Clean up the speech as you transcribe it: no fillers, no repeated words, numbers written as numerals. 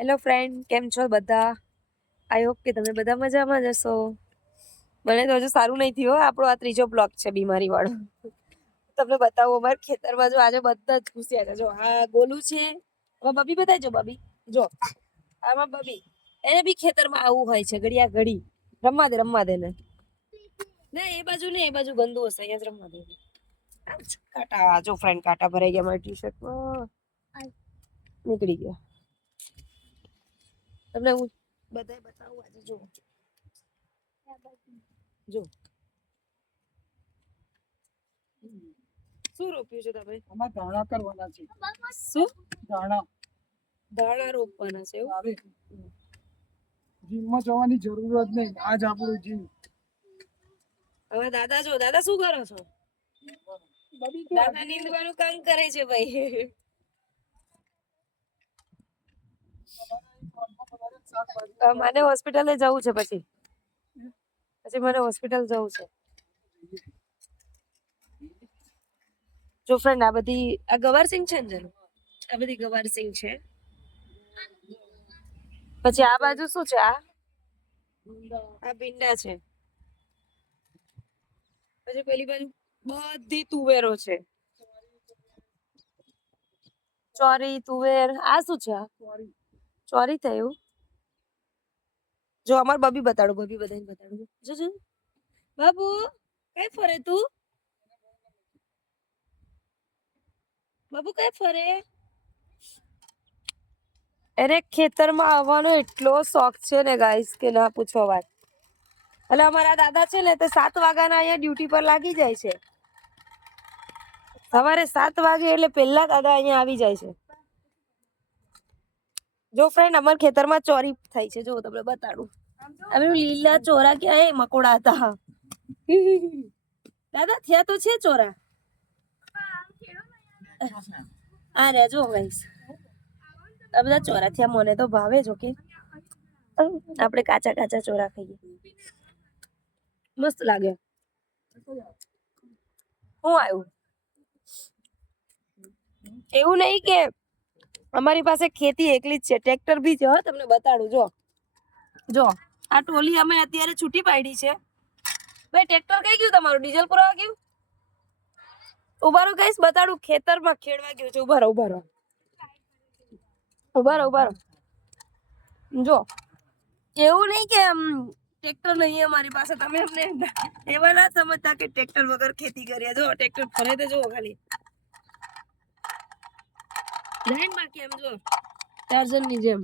Hello friend, કેમ છો બધા? આઈ હોપ કે તમે બધા મજામાં જ હશો. મને તો હજુ સારું નહીં થયું હો. આપણો આ ત્રીજો બ્લોક છે બીમારી વાળો. તમને બતાવું અમારા ખેતરમાં જો આજે બધા જ ઘૂસ્યા છે. જો આ ગોલું છે. હવે બબી બતાવી જો બબી. જો આમાં બબી. એને બી ખેતરમાં આવું હોય છે ઘડિયા ઘડી. રમવા દે ને. ના એ બાજુ ને એ બાજુ ગંદુ હશે. અહીંયા જ રમવા દે. કાંટા જો ફ્રેન્ડ કાંટા ભરાઈ ગયા મારી ટી શર્ટમાં. નીકળી ગયા. તમને હું બધાય બતાવું આજે જો. જો શું રોપ્યું છે તમે? આમાં ધાણા કરવાના છે. શું ધાણા રોપવાના છે એવું? આવે જીમમાં જવાની જરૂર જ નહીં. આજ આપણું જીમ. હવે દાદા જો દાદા શું કરો છો? દાદા નીંદવાનું કામ કરે છે ભાઈ. મને હોસ્પિટલે જવું છે પછી મને હોસ્પિટલ જવું છે. જો ફ્રેન્ડ આ બધી આ ગવારસિંગ છે ને આ બધી ગવારસિંગ છે. પછી આ બાજુ શું છે? આ ભીંડા છે. પછી પેલી બાજુ બધી તુવેરો છે. ચોરી તુવેર. આ શું છે? ચોરી થયું. જો અમાર બબી બતાડો. બબી બધાને બતાડો. જો જો બાબુ કઈ ફરે તું? બાબુ કઈ ફરે? એને ખેતરમાં આવવાનો એટલો શોખ છે ને ગાઈસ કે ના પૂછો વાત. એટલે અમારા દાદા છે ને તે 7 વાગ્યાના અહીંયા ડ્યુટી પર લાગી જાય છે. સવારે 7 વાગે એટલે પહેલા દાદા અહીંયા આવી જાય છે. જો ફ્રેન્ડ અમાર ખેતરમાં ચોરી થઈ છે. જો તમને બતાડું. હવે લીલા ચોરા ક્યાં હે મકોડા હતા. દાદા થયા તો છે ચોરા. આ રે જો ગાઈસ. આ બધા ચોરા થયા. મને તો ભાવે જો કે આપણે કાચા કાચા ચોરા ખાઈએ. મસ્ત લાગે. હું આવ્યું એવું નહીં કે અમારી પાસે ખેતી એકલી જ છે. ટ્રેક્ટર બી છે. હા તમને બતાડું. જો આ ટોલી અમે અત્યારે છૂટી પાડી છે. ભાઈ ટ્રેક્ટર કઈ ગયું તમારું? ડીઝલ પુરાવા ગયું? ઉભા રહો ગાઈસ, બતાડું. ખેતરમાં ખેડવા ગયું છે. ઉભા રહો. જો એવું નહીં કે ટ્રેક્ટર નહીં અમારી પાસે. તમે અમને એવા ના સમજતા કે ટ્રેક્ટર વગર ખેતી કરીએ. જો ટ્રેક્ટર ફરે તો જો ખાલી લાઈન બાકી એમ જો ટાર્ઝન ની જેમ.